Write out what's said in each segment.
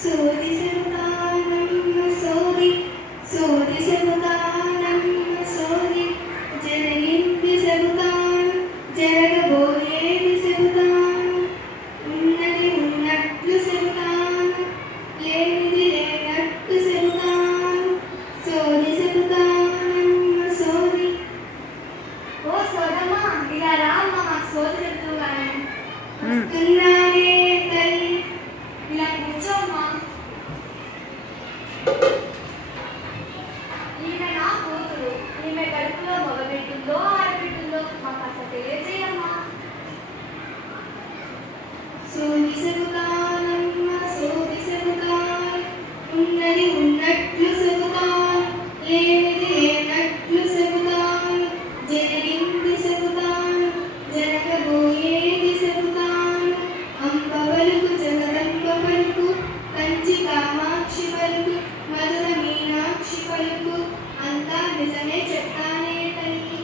సోది చెబుతానమ్మ సోది, సోది చెబుతానమ్మ సోది, జరిగింది చెబుతాను, జరగబోయేది చెబుతాను, ఉన్నది ఉన్నట్లు చెబుతాను, లేనిది లేనట్టు చెబుతాను, సోది చెబుతానమ్మ సోది. ఓ సోదమ్మా, ఇలా రా అమ్మ, మాకు సోది చెప్తూ కానీ. వస్తున్నానే తల్లి, ఇలా కూర్చోమ్మా. ఈమె నా కూతురు, ఈమె కడుపులో మగబిడ్డుందో ఆడబిడ్డుందో మాకు అసలు తెలియజేయమ్మా. సోది చెబుతానమ్మ సోది చెబుతాను, ఉన్నది ఉన్నట్లు చెబుతాను, లేనిది లేనట్లు చెబుతాను, జరిగింది చెబుతాను, జరగబోయేది చెబుతాను, అంబ పలుకు జగదంబ పలుకు, కంచి కామాక్షి పలుకు, మధుర మీనాక్షి పలుకు, అంతా నిజమే చెప్తానే తల్లి.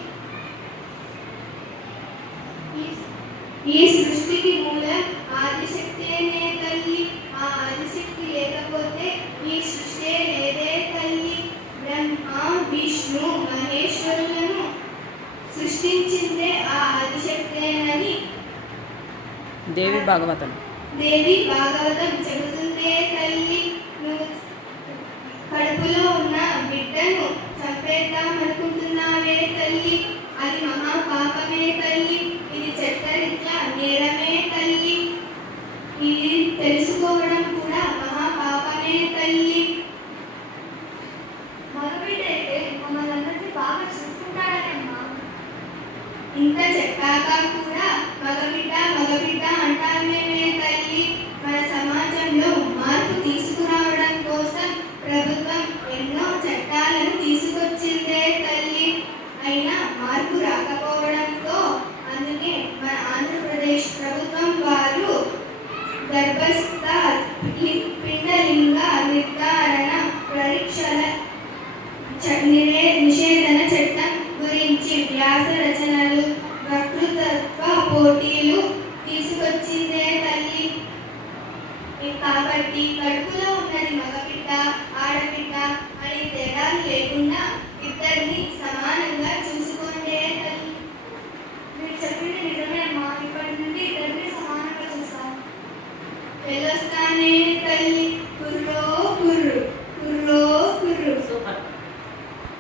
ఈ సృష్టికి మూలం ఆదిశక్తినే తల్లి, ఆ ఆదిశక్తి లేకపోతే ఈ సృష్టి లేదే తల్లి. బ్రహ్మ విష్ణు మహేశ్వరులను సృష్టించిందే ఆ ఆదిశక్తేనని దేవి భాగవతం చెబుతుందే తల్లి. నువ్వు కడుపులో ఉన్న బిడ్డను చంపేద్దామనుకుంటున్నావే తల్లి, అది మహా పాపమే తల్లి, ఇది చట్టరీత్యా నేరమే తల్లి. ఇది తెలుసుకో